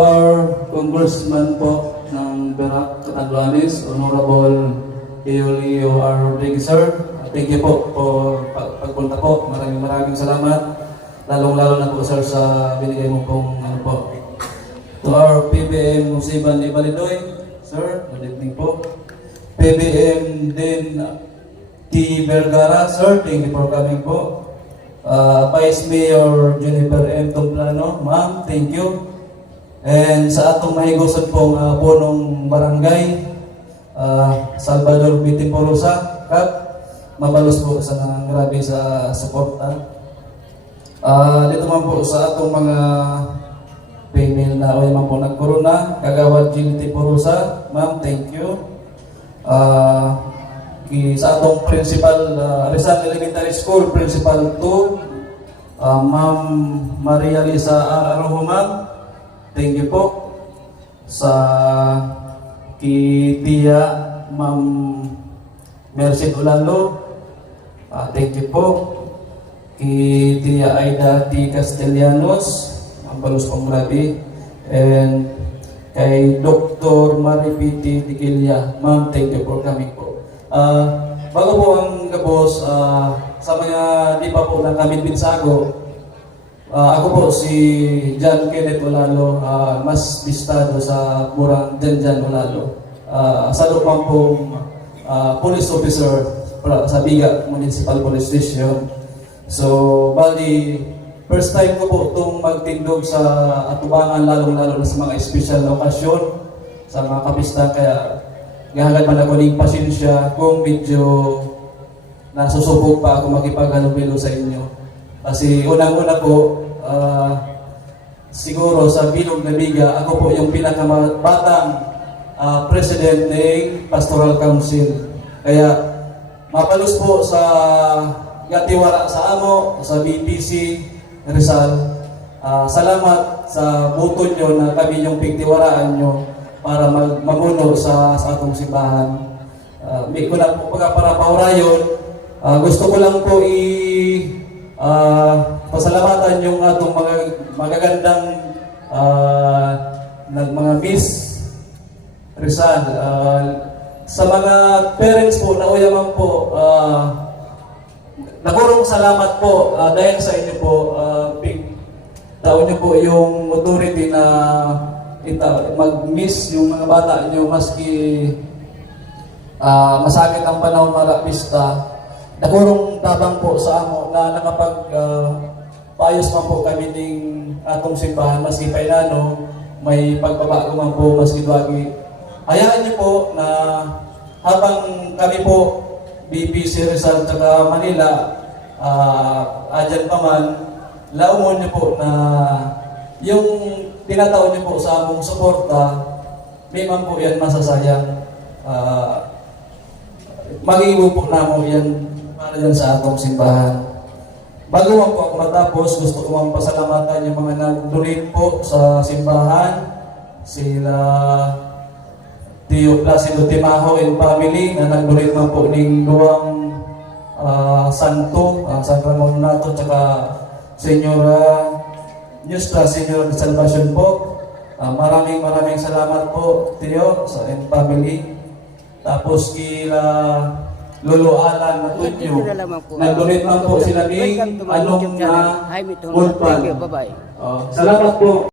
our Congressman po ng Berak, Catanduanes, Honorable Eulio R. Rodriguez, sir. Thank you po for pagpunta po. Maraming salamat. Lalong-lalo na po, sir, sa binigay mo pong ano po. To our PBM Musiban ni Balidoy, sir, good evening po. PBM din T. Vergara, sir, thank you for coming po. Vice Mayor Juniper M. Tumplano, ma'am, thank you. And sa atong mahigosod pong punong barangay, Salvador Bitiporosa, Kap, mabalos po sa grabe sa suporta. Dito man po sa atong mga female na o man po nagkorona, Kagawad Jill Tiporosa, ma'am, thank you. Sa atong principal, Rizal Elementary School, Principal 2, Ma'am Maria Lisa Arajo, ma'am, thank you po. Sa Tia, Ma'am Mercy Ulalo, thank you po. Tia Aida T. Castellanos, ang balos pang grabe. And kay Dr. Maripiti Diquilla, ma'am, thank you for coming po. Bago po ang gabos, sa mga di pa po lang kami binsago, ako po si John Kenneth Olalo, mas bistado sa Murang Janjan Olalo. Sa lupang pong police officer sa Biga Municipal Police Station. So, bali, first time ko po itong magtindog sa atubangan, lalong-lalo na sa mga special na okasyon, sa mga kapistan, kaya gahagad man ako ng pasensya kung medyo nasusubok pa ako makipaghalubilo sa inyo. Kasi unang-una po, siguro sa Bilog na Biga, ako po yung pinakabatang president ng Pastoral Council. Kaya mapalos po sa gatiwara sa amo, sa BPC Rizal. Salamat sa buto nyo na kami yung pigtiwaraan nyo para mamuno sa atong simbahan. May ko na po para paurayon, gusto ko lang po pasalamatan yung atong mga magagandang mga Miss Rizal. Sa mga parents po na uyaman po, nakurong salamat po dahil sa inyo po, taon niyo po yung authority na mag-miss yung mga bata nyo maski masakit ang panahon marapista. Nakurong tabang po sa amo na nakapag-paayos man po kami ng atong simbahan maski painano, may pagbabago man po maski duwagi. Hayaan niyo po na habang kami po BPC Rizal at Manila, adyan pa man, laumon niyo po na yung tinataon niyo po sa among suporta, may man po yan masasayang. Mag-iwo po na mo yan para yan sa atong simbahan. Bago man po ako matapos, gusto ko mang pasalamatan yung mga nag-donate po sa simbahan. Sila Tio Placido Timaho and family na nag-donate man po ng duwang santo, San Ramon Nato, tsaka Senyora Nuestra Señora de Salvacion po. Maraming salamat po, Tio, sa and family. Tapos kila Lolo Alan Matunyo, nag-donate man po sila ni Anong na Mulpan. Salamat po.